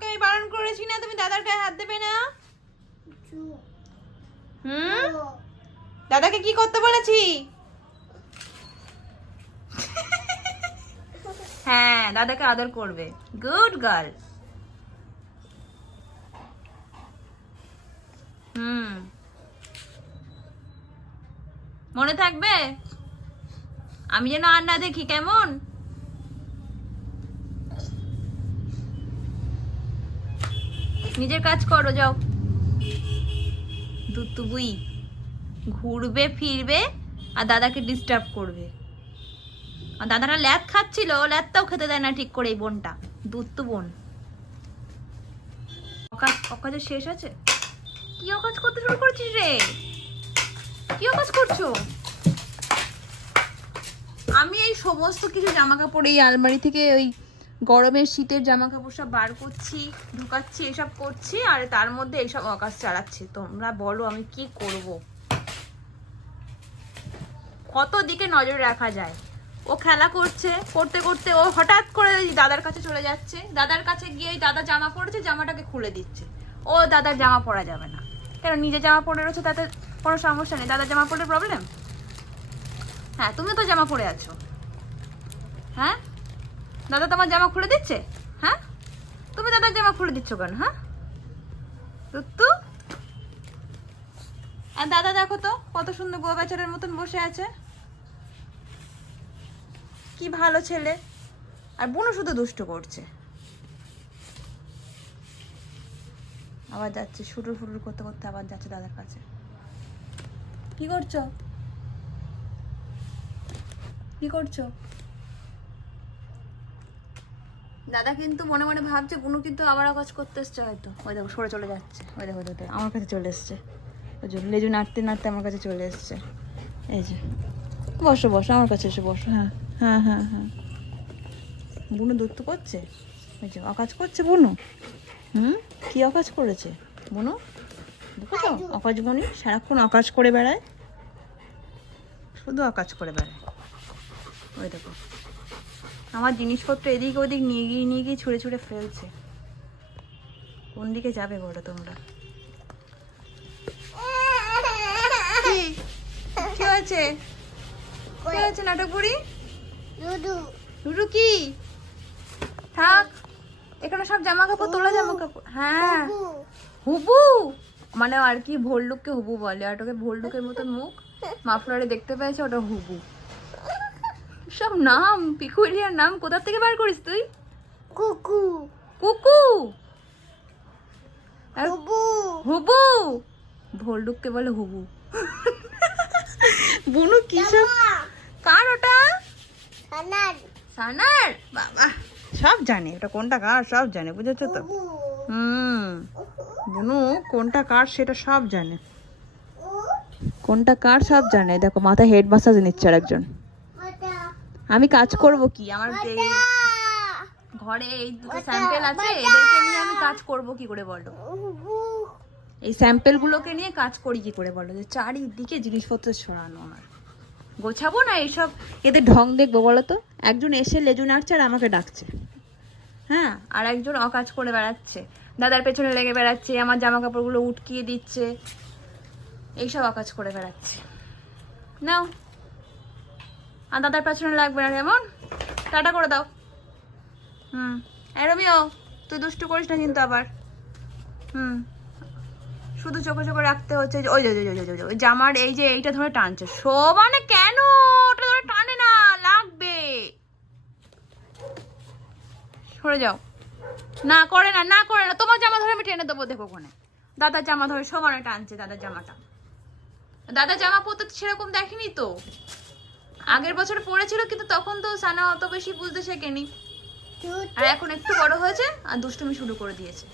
তোমাকে আমি বারণ করেছি না তুমি দাদার গায়ে হাত দেবে না? দাদাকে কি করতে বলেছি? হ্যাঁ, দাদাকে আদর করবে। Good girl. মনে থাকবে? আমি যেন আর না দেখি, কেমন? নিজের কাজ করো, যাও। দুতুবুই ঘুরবে ফিরবে আর দাদাকে ডিস্টার্ব করবে। আর দাদারা ল্যাদ খাচ্ছিল, ল্যাদটাও খেতে দেয় না ঠিক করে এই বোনটা। দুত্তু বোন। অকাজের শেষ আছে? কি অকাজ করতে শুরু করছিস রে? কি অকাজ করছো? আমি এই সমস্ত কিছু জামা কাপড় এই আলমারি থেকে ওই গরমের শীতের জামা কাপড় সব বার করছি, ঢুকাচ্ছি, এসব করছি, আর তার মধ্যে এইসব অকাজ চালাচ্ছি। তোমরা বলো আমি কি করব? কত দিকে নজর রাখা যায়? ও খেলা করছে, করতে করতে ও হঠাৎ করে দাদার কাছে চলে যাচ্ছে। দাদার কাছে গিয়ে দাদা জামা পরেছে, জামাটাকে খুলে দিচ্ছে। ও দাদার জামা পরা যাবে না কেন? নিজে জামা পরে রয়েছে, তাতে কোনো সমস্যা নেই। দাদার জামা পরলে প্রবলেম? হ্যাঁ, তুমি তো জামা পরে আছো। হ্যাঁ, দাদা তোমার জামা খুলে দিচ্ছে? হ্যাঁ, তুমি দাদার জামা খুলে দিচ্ছ কেন? হ্যাঁ তো। আর দাদা দেখো তো কত সুন্দর গোয়া বেচারের মতন বসে আছে। কি ভালো ছেলে। আর বোনও শুধু দুষ্ট করছে। আবার যাচ্ছে শুটুর ফুটুর করতে করতে, আবার যাচ্ছে দাদার কাছে। কি করছো? কি করছো? দাদা কিন্তু মনে মনে ভাবছে বুনু কিন্তু আবার কাজ করতে এসছে হয়তো। ওই দেখো সরে চলে যাচ্ছে। ওই দেখো দেখো আমার কাছে চলে এসছে। ওই যে লেজু নাড়তে নাড়তে আমার কাছে চলে এসছে। এই যে বসো বসো, আমার কাছে এসে বসো। হ্যাঁ হ্যাঁ হ্যাঁ হ্যাঁ। বুনু দুধ করছে। ওই যে অকাজ করছে বুনু। কি অকাজ করেছে বুনু? দেখো অকাজ বুনি সারাক্ষণ অকাজ করে বেড়ায়, শুধু অকাজ করে বেড়ায়। ওই দেখো আমার জিনিসপত্র এদিক ওদিক নিয়ে গিয়ে ছুঁড়ে ছুঁড়ে ফেলছে। কোন দিকে যাবে বলো তোমরা? কি হয়েছে? কি হয়েছে নাটক বুড়ি? লুডু কি? থাক, এখানে সব জামা কাপড় তোলা জামা কাপড়। হ্যাঁ, হুবু মানে আর কি, ভল্লুককে হুবু বলে। আর ওকে ভল্লুকের মতন মুখ, মাফলারে দেখতে পেয়েছে, ওটা হুবু। সব নাম পিকুলিয়ার নাম কোথা থেকে বার করিস তুই? কুকু কুকু আর হুবু। ভল্লুককে বলে হুবু। বুনু কি সব? কার ওটা? সানার। বাবা সব জানে, ওটা কোনটা কার সব জানে, বুঝেছো তো? বুনু কোনটা কার সেটা সব জানে। কোনটা কার সব জানে। দেখো মাথায় হেড মাসাজ নিচ্ছে আর একজন। আমি কাজ করব কি? আমার ঘরে এই দুটো স্যাম্পেল আছে, এদেরকে নিয়ে আমি কাজ করব কি করে বলো? এই স্যাম্পেল গুলোকে নিয়ে কাজ করি কি করে বলো? যে চারিদিকে জিনিসপত্র ছড়ানো, আমার গোছাবো না এইসব, এদের ঢং দেখবো বলো তো? একজন এসে লেজু নাড়ছে আর আমাকে ডাকছে। হ্যাঁ, আর একজন অকাজ করে বেড়াচ্ছে, দাদার পেছনে লেগে বেড়াচ্ছে, আমার জামা কাপড়গুলো উটকিয়ে দিচ্ছে, এইসব অকাজ করে বেড়াচ্ছে। নাও, আর দাদার পেছনে লাগবে না কেমন? টাটা করে দাও। রবিও তুই দুষ্টু করিস না কিন্তু আবার। শুধু চোখে চোখে রাখতে হচ্ছে। ওই ওই জামার এই যে এইটা ধরে টানছে। সমানে কেন? ওটা ধরে টানে না, লাগবে। সরে যাও। না করে না, না করে না। তোমার জামা ধরে আমি টেনে দেবো। দেখো ওখানে দাদার জামা ধরে সমানে টানছে। দাদার জামাটা, দাদা জামা পরতে সেরকম দেখেনি তো। আগের বছর পরেছিল, কিন্তু তখন তো সানা অত বেশি বুঝতে শেখেনি। আর এখন একটু বড় হয়েছে আর দুষ্টুমি শুরু করে দিয়েছে।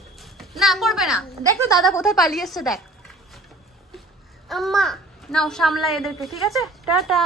না করবে না। দেখ তো দাদা কোথায় পালিয়ে এসছে, দেখ। নাও সামলা এদেরকে, ঠিক আছে? টাটা।